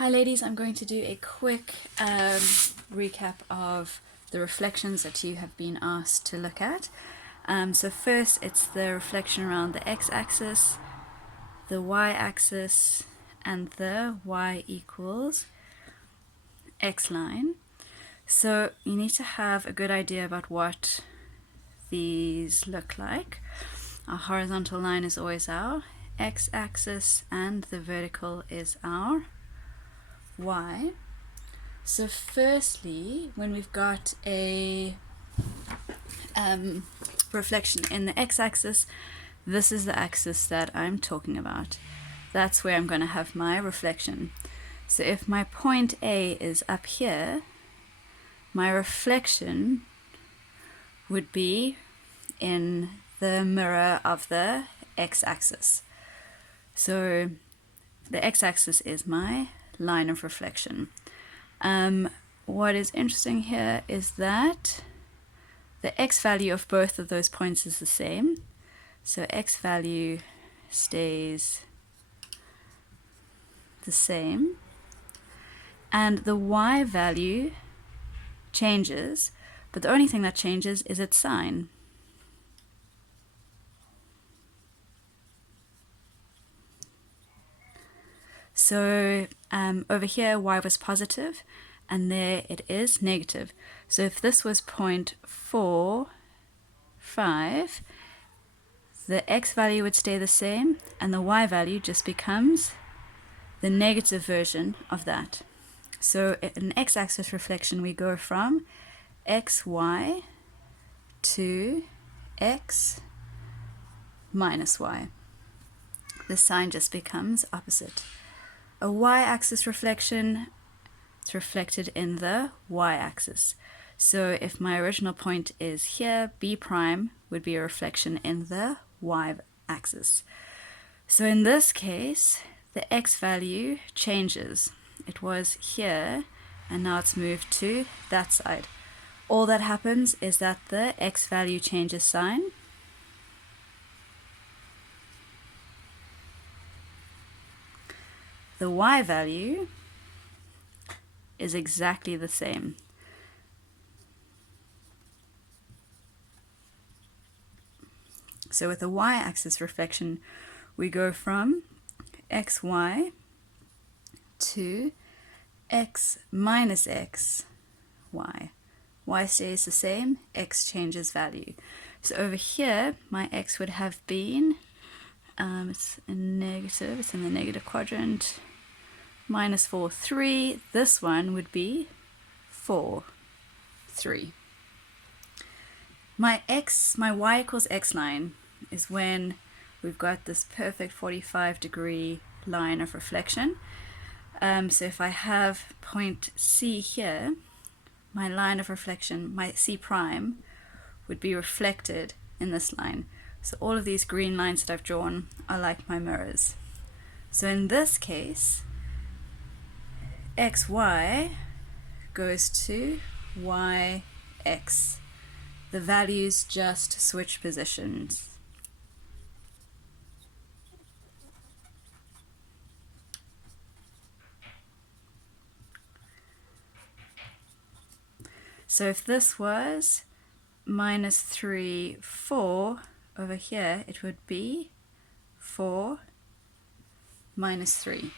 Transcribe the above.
Hi ladies, I'm going to do a quick recap of the reflections that you have been asked to look at. So first it's the reflection around the x-axis, the y-axis, and the y equals x line. So you need to have a good idea about what these look like. Our horizontal line is always our x-axis and the vertical is our y. So firstly, when we've got a reflection in the x-axis, this is the axis that I'm talking about. That's where I'm going to have my reflection. So if my point A is up here, my reflection would be in the mirror of the x-axis. So the x-axis is my line of reflection. What is interesting here is that the x value of both of those points is the same. So x value stays the same. And the y value changes, but the only thing that changes is its sign. So over here y was positive and there it is negative. So if this was 0.45, the x value would stay the same and the y value just becomes the negative version of that. So in x-axis reflection we go from xy to x minus y. The sign just becomes opposite. A y-axis reflection, it's reflected in the y-axis. So if my original point is here, B prime would be a reflection in the y-axis. So in this case, the x value changes. It was here, and now it's moved to that side. All that happens is that the x value changes sign. The y value is exactly the same. So with the y-axis reflection, we go from xy to x minus x, y. Y stays the same, x changes value. So over here, my x would have been, it's a negative, it's in the negative quadrant, minus 4, 3. This one would be 4, 3. My y equals x line is when we've got this perfect 45-degree line of reflection. So if I have point C here, my line of reflection, my C prime, would be reflected in this line. So all of these green lines that I've drawn are like my mirrors. So in this case, xy goes to yx. The values just switch positions. So if this was minus 3, 4, over here it would be 4 minus 3.